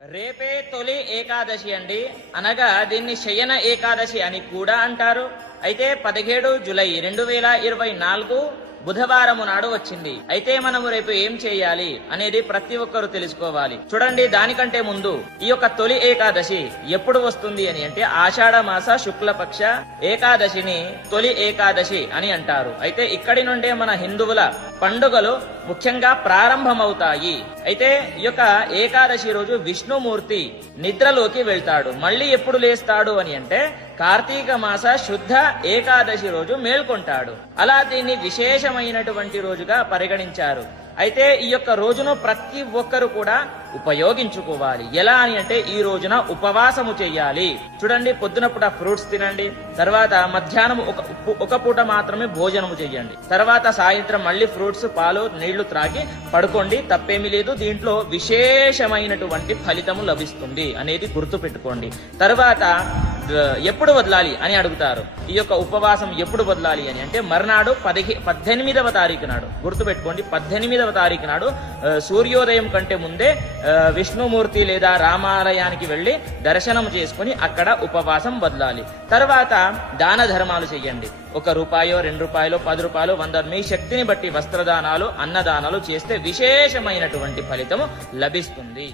రేపే తొలి ఏకాదశి అండి. అనగా దీన్ని శయన ఏకాదశి అని కూడా అంటారు. అయితే 17 జూలై 2024 బుధవారము నాడు వచ్చింది. అయితే మనము రేపు ఏం చేయాలి అనేది ప్రతి ఒక్కరూ తెలుసుకోవాలి. చూడండి, దానికంటే ముందు ఈ యొక్క తొలి ఏకాదశి ఎప్పుడు వస్తుంది అని అంటే ఆషాఢ మాస శుక్లపక్ష ఏకాదశిని తొలి ఏకాదశి అని అంటారు. అయితే ఇక్కడి నుండే మన హిందువుల పండుగలు ముఖ్యంగా ప్రారంభమవుతాయి. అయితే ఈ యొక్క ఏకాదశి రోజు విష్ణుమూర్తి నిద్రలోకి వెళ్తాడు. మళ్ళీ ఎప్పుడు లేస్తాడు అని అంటే కార్తీక మాస శుద్ధ ఏకాదశి రోజు మేల్కొంటాడు. అలా దీన్ని విశేషమైనటువంటి రోజుగా పరిగణించారు. అయితే ఈ యొక్క రోజును ప్రతి ఒక్కరు కూడా ఉపయోగించుకోవాలి. ఎలా అని అంటే ఈ రోజున ఉపవాసము చెయ్యాలి. చూడండి, పొద్దున పూట ఫ్రూట్స్ తినండి, తర్వాత మధ్యాహ్నం ఒక పూట మాత్రమే భోజనము చెయ్యండి, తర్వాత సాయంత్రం మళ్ళీ ఫ్రూట్స్ పాలు నీళ్లు త్రాగి పడుకోండి. తప్పేమీ లేదు. దీంట్లో విశేషమైనటువంటి ఫలితము లభిస్తుంది అనేది గుర్తు పెట్టుకోండి. తర్వాత ఎప్పుడు వదలాలి అని అడుగుతారు. ఈ యొక్క ఉపవాసం ఎప్పుడు వదలాలి అని అంటే మర్నాడు 18వ తారీఖు నాడు. గుర్తుపెట్టుకోండి, 18వ తారీఖు నాడు సూర్యోదయం కంటే ముందే విష్ణుమూర్తి లేదా రామాలయానికి వెళ్లి దర్శనం చేసుకుని అక్కడ ఉపవాసం వదలాలి. తర్వాత దాన ధర్మాలు చెయ్యండి. ₹1, ₹2, ₹10, ₹100 మీ శక్తిని బట్టి వస్త్రదానాలు, అన్నదానాలు చేస్తే విశేషమైనటువంటి ఫలితము లభిస్తుంది.